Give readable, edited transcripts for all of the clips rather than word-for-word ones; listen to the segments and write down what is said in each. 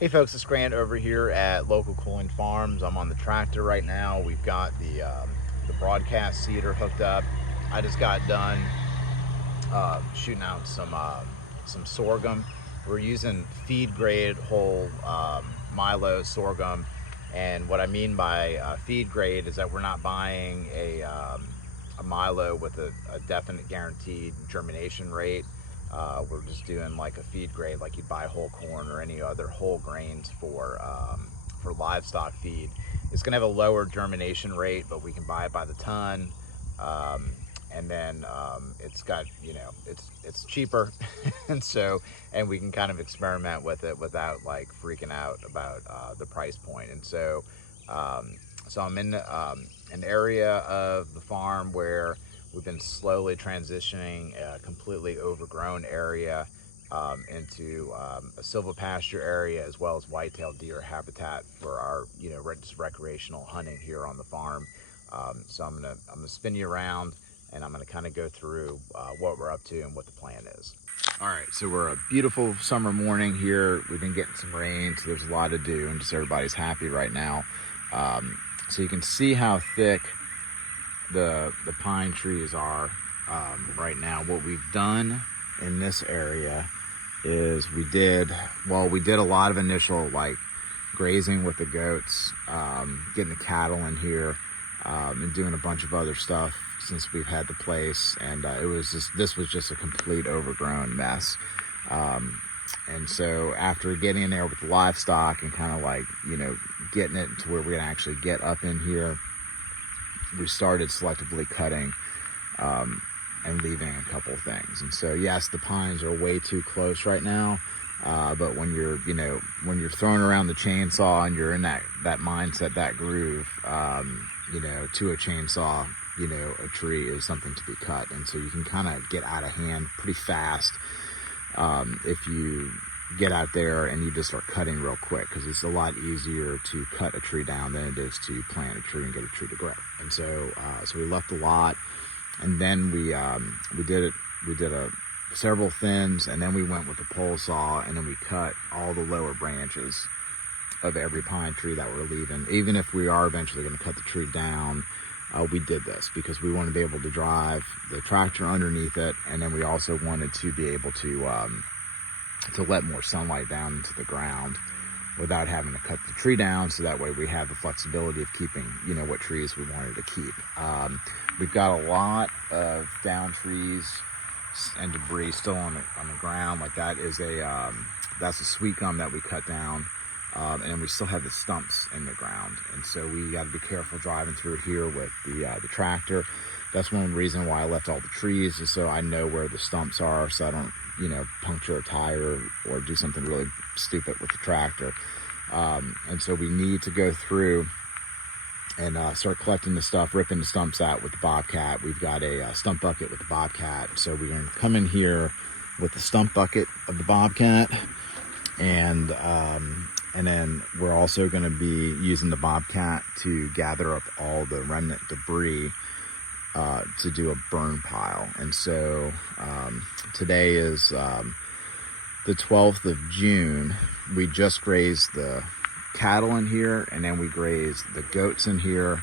Hey folks, it's Grant over here at Local Cooling Farms. I'm on the tractor right now. We've got the broadcast seeder hooked up. I just got done shooting out some sorghum. We're using feed grade whole Milo sorghum, and what I mean by feed grade is that we're not buying a Milo with a definite guaranteed germination rate. We're just doing like a feed grade, like you'd buy whole corn or any other whole grains for livestock feed. It's going to have a lower germination rate, but we can buy it by the ton. And then it's got, it's cheaper, and we can kind of experiment with it without like freaking out about the price point. And so I'm in an area of the farm where we've been slowly transitioning a completely overgrown area into a SylvoPasture area, as well as white-tailed deer habitat for our, just recreational hunting here on the farm. So I'm gonna spin you around, and I'm gonna kind of go through what we're up to and what the plan is. All right, so we're a beautiful summer morning here. We've been getting some rain, so there's a lot to do, and just everybody's happy right now. So you can see how thick the pine trees are right now. What we've done in this area is we did a lot of initial like grazing with the goats, getting the cattle in here, and doing a bunch of other stuff since we've had the place, and this was just a complete overgrown mess. And so after getting in there with the livestock and kind of like, getting it to where we're gonna actually get up in here, we started selectively cutting and leaving a couple of things. And so yes, the pines are way too close right now, but when you're throwing around the chainsaw and you're in that mindset, that groove, to a chainsaw, a tree is something to be cut. And so you can kind of get out of hand pretty fast if you get out there and you just start cutting real quick, because it's a lot easier to cut a tree down than it is to plant a tree and get a tree to grow. And so we left a lot, and then we did several thins, and then we went with the pole saw, and then we cut all the lower branches of every pine tree that we're leaving. Even if we are eventually going to cut the tree down, we did this because we want to be able to drive the tractor underneath it, and then we also wanted to be able to let more sunlight down into the ground without having to cut the tree down, so that way we have the flexibility of keeping, what trees we wanted to keep. We've got a lot of down trees and debris still on the ground. Like that is that's a sweet gum that we cut down, and we still have the stumps in the ground. And so we got to be careful driving through here with the tractor. That's one reason why I left all the trees, is so I know where the stumps are, so I don't, puncture a tire or do something really stupid with the tractor. And so we need to go through and start collecting the stuff, ripping the stumps out with the Bobcat. We've got a stump bucket with the Bobcat. So we're going to come in here with the stump bucket of the Bobcat, and then we're also going to be using the Bobcat to gather up all the remnant debris to do a burn pile. And so today is the 12th of June. We just grazed the cattle in here, and then we grazed the goats in here,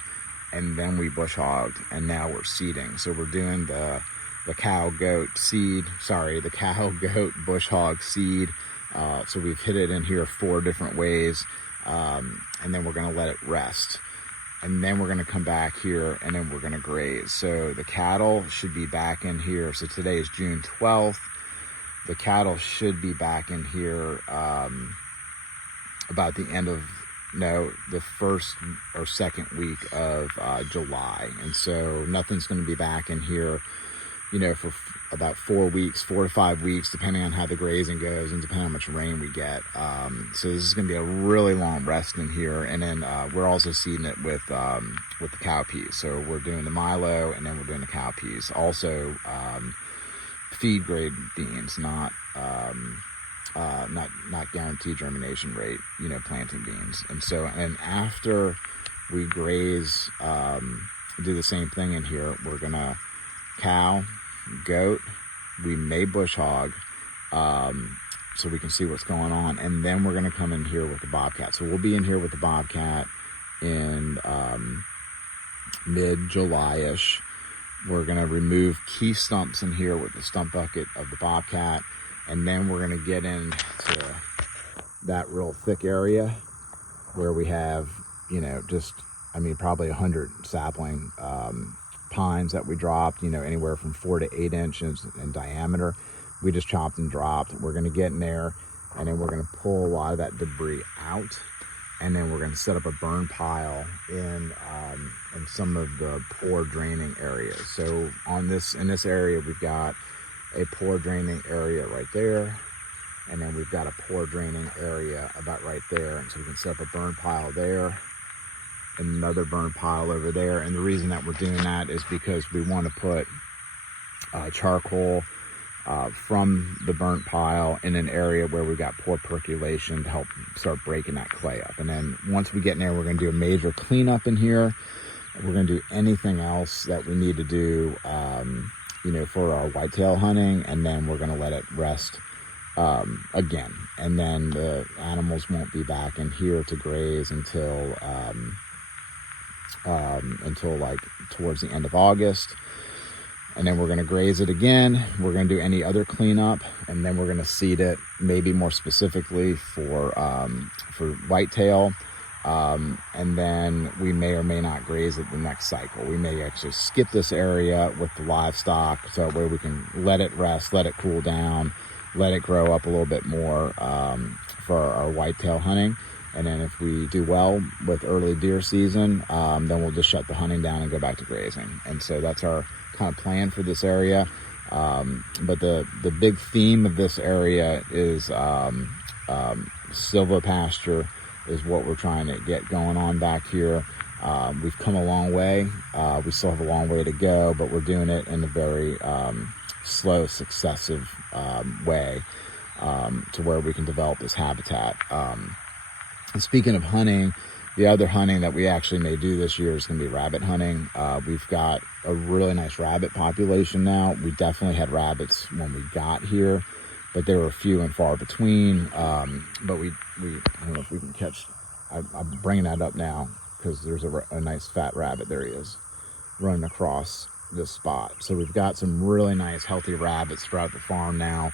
and then we bush hogged, and now we're seeding. So we're doing the cow goat bush hog seed. So we've hit it in here 4 different ways, and then we're going to let it rest. And then we're going to come back here, and then we're going to graze. So the cattle should be back in here. So today is June 12th. The cattle should be back in here about the first or second week of July. And so nothing's going to be back in here, for about 4 to 5 weeks, depending on how the grazing goes and depending on how much rain we get. So this is going to be a really long rest in here. And then we're also seeding it with the cowpeas. So we're doing the Milo, and then we're doing the cowpeas. Also, feed grade beans, not guaranteed germination rate, planting beans. And after we graze, do the same thing in here. We're gonna cow, goat, we may bush hog, so we can see what's going on. And then we're going to come in here with the Bobcat. So we'll be in here with the Bobcat in mid-July-ish. We're going to remove key stumps in here with the stump bucket of the Bobcat. And then we're going to get into that real thick area where we have, just, probably 100 sapling pines that we dropped, anywhere from 4 to 8 inches in diameter. We just chopped and dropped. We're going to get in there, and then we're going to pull a lot of that debris out, and then we're going to set up a burn pile in some of the poor draining areas. So in this area, we've got a poor draining area right there, and then we've got a poor draining area about right there. And so we can set up a burn pile there, another burn pile over there. And the reason that we're doing that is because we want to put charcoal from the burnt pile in an area where we got poor percolation to help start breaking that clay up. And then once we get in there, we're going to do a major cleanup in here. We're going to do anything else that we need to do, for our whitetail hunting, and then we're going to let it rest again. And then the animals won't be back in here to graze until like towards the end of August. And then we're going to graze it again. We're going to do any other cleanup, and then we're going to seed it, maybe more specifically for whitetail. And then we may or may not graze it the next cycle. We may actually skip this area with the livestock, so that way we can let it rest, let it cool down, let it grow up a little bit more for our whitetail hunting. And then if we do well with early deer season, then we'll just shut the hunting down and go back to grazing. And so that's our kind of plan for this area. But the big theme of this area is SylvoPasture is what we're trying to get going on back here. We've come a long way. We still have a long way to go, but we're doing it in a very slow, successive way to where we can develop this habitat. And speaking of hunting, the other hunting that we actually may do this year is going to be rabbit hunting. We've got a really nice rabbit population now. We definitely had rabbits when we got here, but they were few and far between. But we I don't know if we can catch, I'm bringing that up now because there's a nice fat rabbit. There he is, running across this spot. So we've got some really nice healthy rabbits throughout the farm now.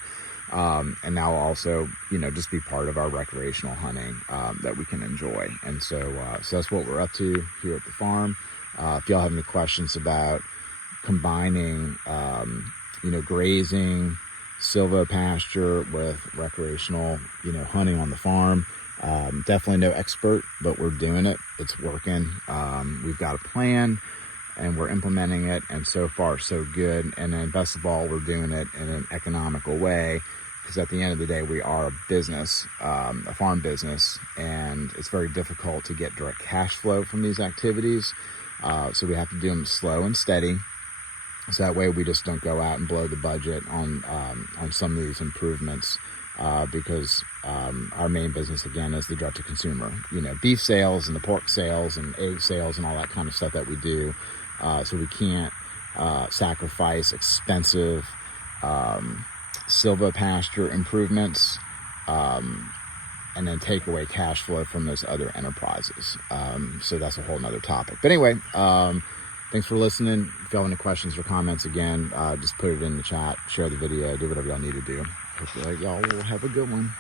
And now also, just be part of our recreational hunting that we can enjoy. And so that's what we're up to here at the farm. If y'all have any questions about combining, grazing, SylvoPasture with recreational, hunting on the farm, definitely no expert, but we're doing it. It's working. We've got a plan, and we're implementing it, and so far so good. And then best of all, we're doing it in an economical way, because at the end of the day, we are a business, a farm business, and it's very difficult to get direct cash flow from these activities. So we have to do them slow and steady, so that way we just don't go out and blow the budget on some of these improvements, because our main business, again, is the direct-to-consumer, beef sales and the pork sales and egg sales and all that kind of stuff that we do. So we can't sacrifice expensive SylvoPasture improvements and then take away cash flow from those other enterprises. So that's a whole nother topic. But anyway, thanks for listening. If you have any questions or comments, again, just put it in the chat, share the video, do whatever y'all need to do. Hopefully y'all will have a good one.